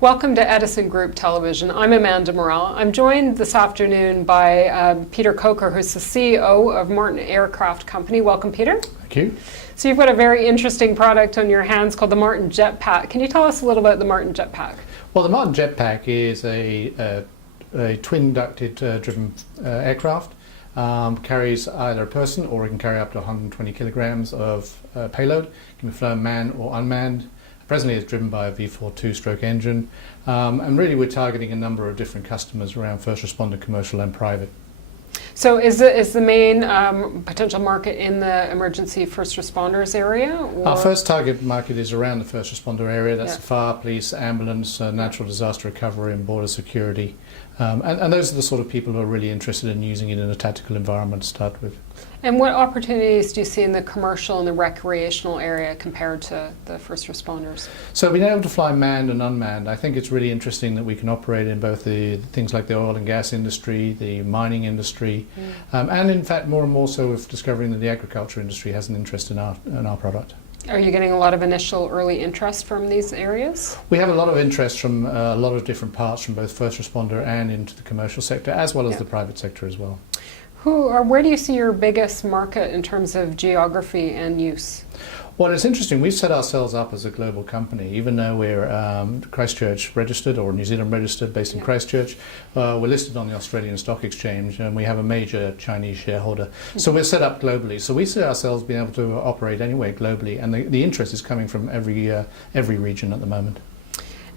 Welcome to Edison Group Television. I'm Amanda Morell. I'm joined this afternoon by Peter Coker, who's the CEO of Martin Aircraft Company. Welcome, Peter. Thank you. So you've got a very interesting product on your hands called the Martin Jetpack. Can you tell us a little about the Martin Jetpack? Well, the Martin Jetpack is a twin-ducted driven aircraft. Carries either a person or it can carry up to 120 kilograms of payload. It can be flown manned or unmanned. Presently it's driven by a V4 two-stroke engine, and really we're targeting a number of different customers around first responder, commercial and private. So is the main potential market in the emergency first responders area? Or? Our first target market is around the first responder area. That's the fire, police, ambulance, natural disaster recovery and border security. And those are the sort of people who are really interested in using it in a tactical environment to start with. And what opportunities do you see in the commercial and the recreational area compared to the first responders? So being able to fly manned and unmanned, I think it's really interesting that we can operate in both the things like the oil and gas industry, the mining industry, and in fact more and more so with discovering that the agriculture industry has an interest in our product. Are you getting a lot of initial early interest from these areas? We have a lot of interest from a lot of different parts from both first responder and into the commercial sector, as well as the private sector as well. Where do you see your biggest market in terms of geography and use? Well, it's interesting. We've set ourselves up as a global company, even though we're Christchurch registered or New Zealand registered, based in Christchurch. We're listed on the Australian Stock Exchange, and we have a major Chinese shareholder. So we're set up globally. So we see ourselves being able to operate anywhere globally, and the interest is coming from every region at the moment.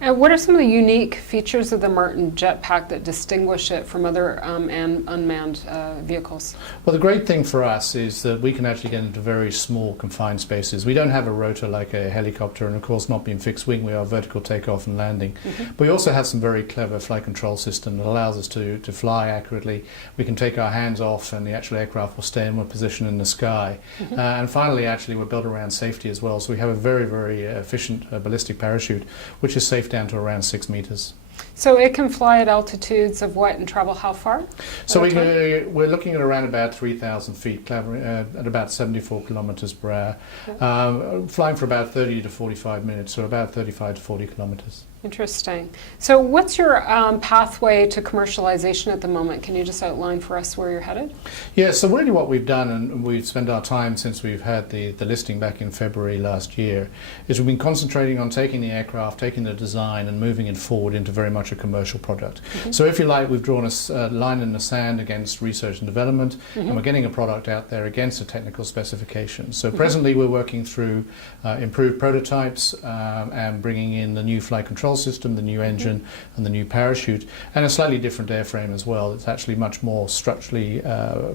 What are some of the unique features of the Martin Jetpack that distinguish it from other unmanned vehicles? Well, the great thing for us is that we can actually get into very small confined spaces. We don't have a rotor like a helicopter, and of course not being fixed wing, we are vertical takeoff and landing. But we also have some very clever flight control system that allows us to fly accurately. We can take our hands off and the actual aircraft will stay in one position in the sky. And finally, actually, we're built around safety as well. So we have a very, very efficient ballistic parachute, which is safe down to around 6 meters. So it can fly at altitudes of what and travel how far? So we're looking at around about 3,000 feet, at about 74 kilometers per hour, flying for about 30 to 45 minutes, so about 35 to 40 kilometers. Interesting. So what's your pathway to commercialization at the moment? Can you just outline for us where you're headed? Yeah, so really what we've done, and we've spent our time since we've had the listing back in February last year, is we've been concentrating on taking the aircraft, taking the design and moving it forward into very much a commercial product. So if you like, we've drawn a line in the sand against research and development, and we're getting a product out there against a technical specification. So presently we're working through improved prototypes and bringing in the new flight control system, the new engine and the new parachute, and a slightly different airframe as well. It's actually much more structurally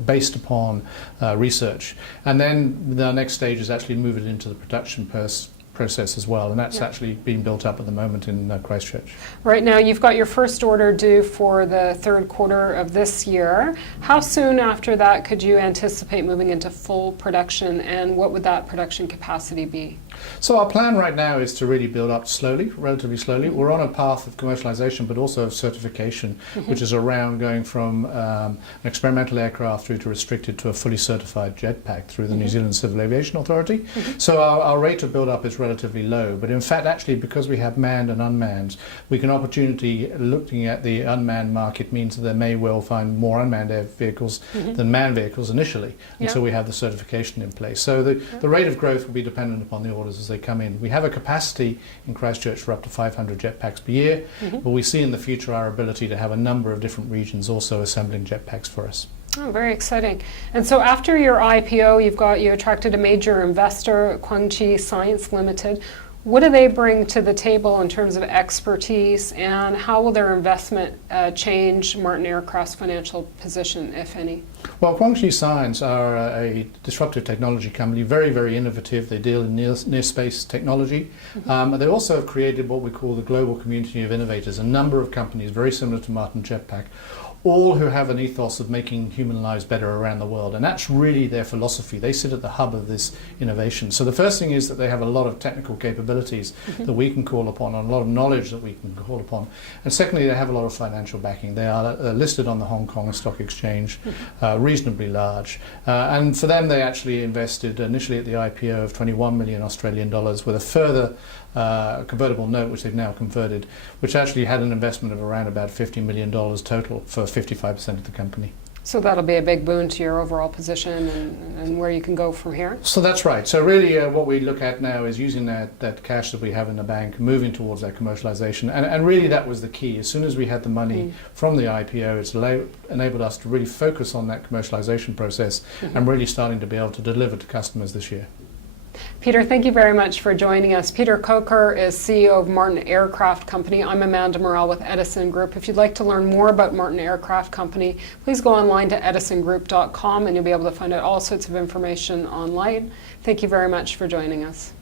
based upon research. And then the next stage is actually move it into the production process as well, and that's actually being built up at the moment in Christchurch. Right now you've got your first order due for the third quarter of this year. How soon after that could you anticipate moving into full production, and what would that production capacity be? So our plan right now is to really build up slowly, relatively slowly. We're on a path of commercialization but also of certification, which is around going from an experimental aircraft through to restricted to a fully certified jetpack through the New Zealand Civil Aviation Authority. So our rate of build up is relatively low, but in fact actually because we have manned and unmanned, we can opportunity looking at the unmanned market means that they may well find more unmanned air vehicles than manned vehicles initially until we have the certification in place. So the rate of growth will be dependent upon the orders as they come in. We have a capacity in Christchurch for up to 500 jetpacks per year, but we see in the future our ability to have a number of different regions also assembling jetpacks for us. Oh, very exciting. And so after your IPO, you attracted a major investor, Quangchi Science Limited. What do they bring to the table in terms of expertise, and how will their investment change Martin Aircraft's financial position, if any? Well, Quangchi Science are a disruptive technology company, very, very innovative. They deal in near space technology. They also have created what we call the global community of innovators, a number of companies very similar to Martin Jetpack, all who have an ethos of making human lives better around the world. And that's really their philosophy. They sit at the hub of this innovation. So the first thing is that they have a lot of technical capabilities that we can call upon, and a lot of knowledge that we can call upon. And secondly, they have a lot of financial backing. They are listed on the Hong Kong Stock Exchange, reasonably large. And for them, they actually invested initially at the IPO of 21 million Australian dollars with a further convertible note, which they've now converted, which actually had an investment of around about $50 million total for 55% of the company. So that'll be a big boon to your overall position and where you can go from here? So that's right. So really what we look at now is using that cash that we have in the bank, moving towards that commercialization. And really that was the key. As soon as we had the money from the IPO, it's enabled us to really focus on that commercialization process and really starting to be able to deliver to customers this year. Peter, thank you very much for joining us. Peter Coker is CEO of Martin Aircraft Company. I'm Amanda Morrell with Edison Group. If you'd like to learn more about Martin Aircraft Company, please go online to edisongroup.com and you'll be able to find out all sorts of information online. Thank you very much for joining us.